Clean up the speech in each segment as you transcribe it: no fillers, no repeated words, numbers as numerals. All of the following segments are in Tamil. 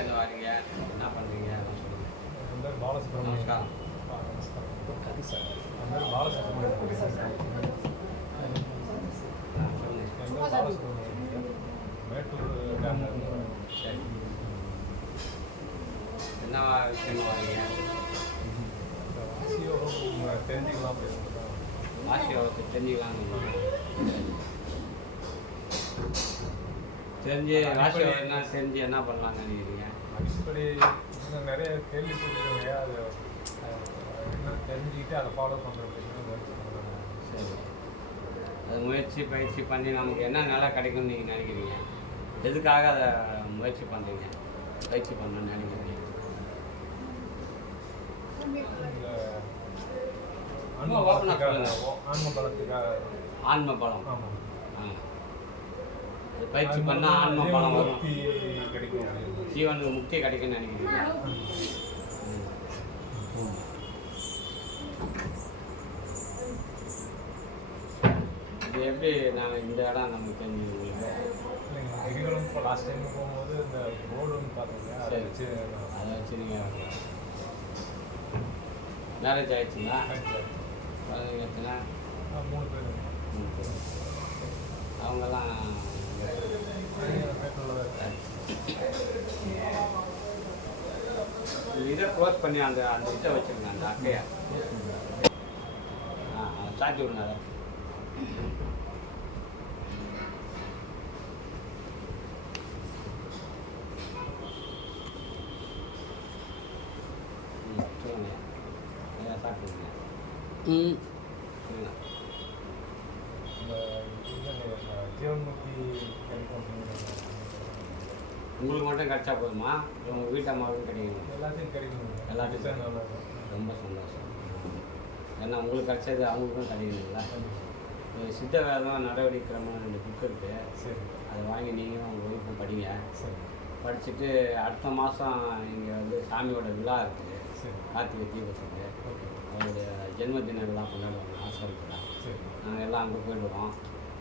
எங்கேருந்து வரீங்க, என்ன பண்ணுறீங்க அதெல்லாம் சொல்லுங்கள். என் பேர் பாலசுப்ரமணியம். நமஸ்காரம். நமஸ்காரம். கதி சார். என் பேர் பாலசுப்ரமணியம். சொல்லுங்கள். என் பேர் பாலசுப்ரமணியம். மேட்டூர் டேம்ல சரி. என்ன விஷயமா வரீங்க? வாசியோகம் தெரிஞ்சுக்கலாம் பேசுகிறேன். வாசி யோகத்தை தெரிஞ்சுக்கலான்னு தெரிஞ்சு வாசி யோகம் என்ன தெரிஞ்சு என்ன பண்ணலாம்னு நினைக்கிறீங்க? அடிப்படை நிறைய கேள்விப்பட்டிருக்கீங்க. அது என்ன தெரிஞ்சுக்கிட்டு அதை ஃபாலோ பண்ணுறதுக்கு சரி. அது முயற்சி பயிற்சி பண்ணி நமக்கு என்ன நல்லா கிடைக்கும்னு நீங்கள் நினைக்கிறீங்க? எதுக்காக அதை முயற்சி பண்ணுறீங்க, பயிற்சி பண்ணணும்னு நினைக்கிறீங்க? ஆன்ம பலத்துக்காக. ஆன்ம பலம். ஆமாம். அது பயிற்சி பண்ணால் ஆன்ம பலம் வரும், கிடைக்கும், ஜீவனுக்கு முக்தி கிடைக்கும்னு நினைக்கிறீங்க? இது எப்படி நான் இந்த இடம் நமக்கு தெரிஞ்சு உங்களுக்கு? கிரிவலம் இப்போ லாஸ்ட் டைம் போகும்போது இந்த போர்டு ஒன்று பார்த்தீங்க, அதை வச்சு நீங்கள் மேரேஜ் ஆகிடுச்சுங்களா? குழந்தைங்க எத்தனை? 3 பேர். 3 பேர். அவங்கெல்லாம் இதை க்ளோஸ் பண்ணி அந்த இதை வச்சுருங்க, அந்த அக்கையை சாத்தி விடுங்க. அதை சொல்லுங்க. ஐயா சாப்பிடுங்க. சொல்லுங்க. ஜீவன்முக்தி உங்களுக்கு மட்டும் கிடைச்சா போதுமா, உங்கள் வீட்டு அம்மாவுக்கும் கிடைக்கணும்? எல்லாத்தையும் கிடைக்கணும். எல்லாத்தையும் ரொம்ப சந்தோஷம். ஏன்னா உங்களுக்கு கிடைச்சது அவங்களுக்கும் கிடைக்கணுங்களா? சித்த வேதம் நடவடிக்கை கிரமம் 2 புக் இருக்குது. சரி. அதை வாங்கி நீங்களும் உங்கள் ஒய்ஃபும் படிங்க. சரி. படிச்சுட்டு அடுத்த மாதம் இங்கே வந்து சாமியோட விழா இருக்குது. சரி. கார்த்திகை தீபத்துக்கு. ஓகே. அவருடைய ஜென்மதினெல்லாம் கொண்டாடுவாங்க, ஆசிரியர்களா. சரி. நாங்கள் எல்லாம் அங்கே போயிடுவோம்.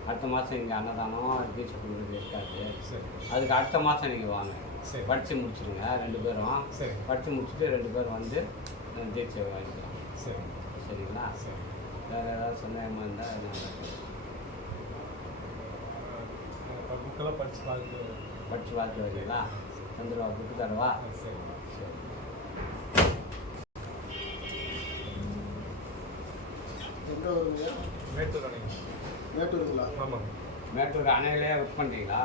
அடுத்த மாதம் இங்கே அன்னதானம் தீட்சை கொடுக்குறது இருக்காது. சரி. அதுக்கு அடுத்த மாதம் நீங்கள் வாங்க. சரி. படித்து முடிச்சுருங்க 2 பேரும். சரி. படித்து முடிச்சுட்டு 2 பேரும் வந்து தீட்சை வாங்கிக்கலாம். சரி. சரிங்களா? சரி. வேறு ஏதாவது சந்தேகமாக இருந்தால் புக்கெல்லாம் படித்து பார்த்து வரீங்களா? தந்துடுவா, புக்கு தரவா? சரி. சரி. எங்கே வருவீங்க? மேட்டூர் அணை. மேட்டூருங்களா? ஆமாம். மேட்டூர் அணையிலே ஒர்க் பண்ணுறீங்களா?